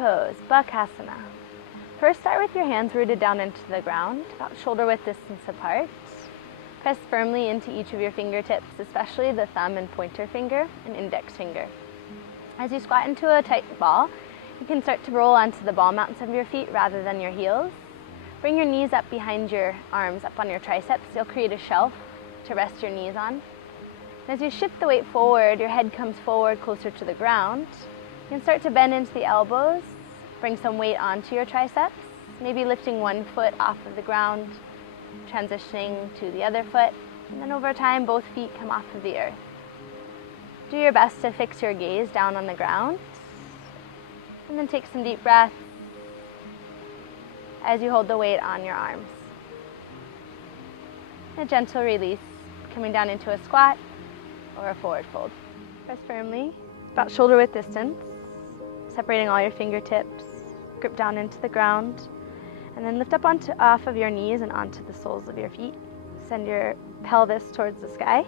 pose, Bakasana. First, start with your hands rooted down into the ground, about shoulder width distance apart. Press firmly into each of your fingertips, especially the thumb and pointer finger and index finger. As you squat into a tight ball, you can start to roll onto the ball mounts of your feet rather than your heels. Bring your knees up behind your arms, up on your triceps. You'll create a shelf to rest your knees on. As you shift the weight forward, your head comes forward closer to the ground. You can start to bend into the elbows, bring some weight onto your triceps, maybe lifting one foot off of the ground, transitioning to the other foot, and then over time both feet come off of the earth. Do your best to fix your gaze down on the ground, and then take some deep breaths as you hold the weight on your arms. A gentle release, coming down into a squat or a forward fold. Press firmly, about shoulder width distance, separating all your fingertips, grip down into the ground, and then lift up off of your knees and onto the soles of your feet. Send your pelvis towards the sky.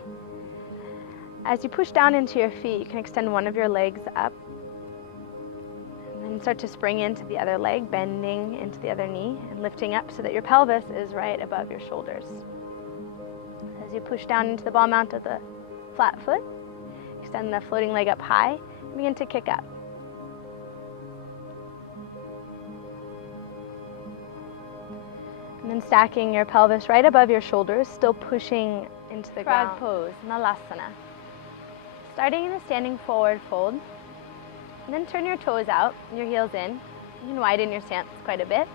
As you push down into your feet, you can extend one of your legs up, and then start to spring into the other leg, bending into the other knee, and lifting up so that your pelvis is right above your shoulders. As you push down into the ball mount of the flat foot, extend the floating leg up high, and begin to kick up. And then stacking your pelvis right above your shoulders, still pushing into the ground. Frog pose, Malasana. Starting in a standing forward fold, and then turn your toes out, your heels in. You can widen your stance quite a bit.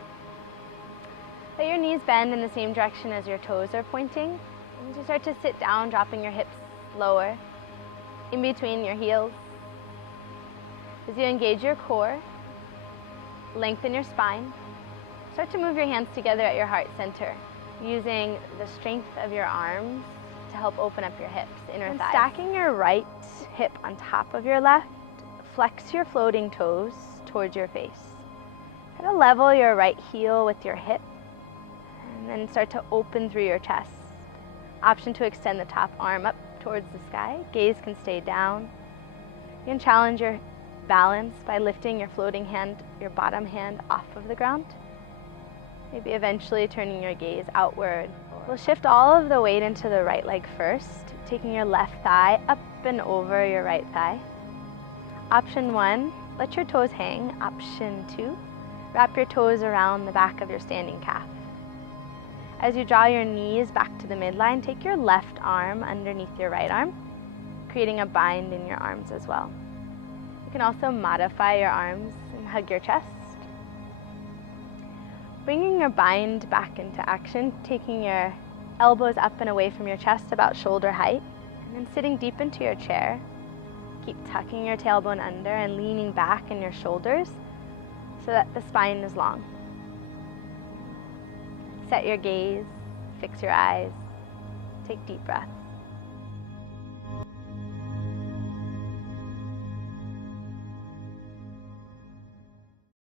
Let your knees bend in the same direction as your toes are pointing. And as you start to sit down, dropping your hips lower, in between your heels. As you engage your core, lengthen your spine. Start to move your hands together at your heart center, using the strength of your arms to help open up your hips, inner thighs. Stacking your right hip on top of your left, flex your floating toes towards your face. Try to level your right heel with your hip, and then start to open through your chest. Option to extend the top arm up towards the sky. Gaze can stay down. You can challenge your balance by lifting your floating hand, your bottom hand, off of the ground. Maybe eventually turning your gaze outward. We'll shift all of the weight into the right leg first, taking your left thigh up and over your right thigh. Option 1, let your toes hang. Option 2, wrap your toes around the back of your standing calf. As you draw your knees back to the midline, take your left arm underneath your right arm, creating a bind in your arms as well. You can also modify your arms and hug your chest. Bringing your bind back into action, taking your elbows up and away from your chest about shoulder height, and then sitting deep into your chair. Keep tucking your tailbone under and leaning back in your shoulders so that the spine is long. Set your gaze, fix your eyes, take deep breaths.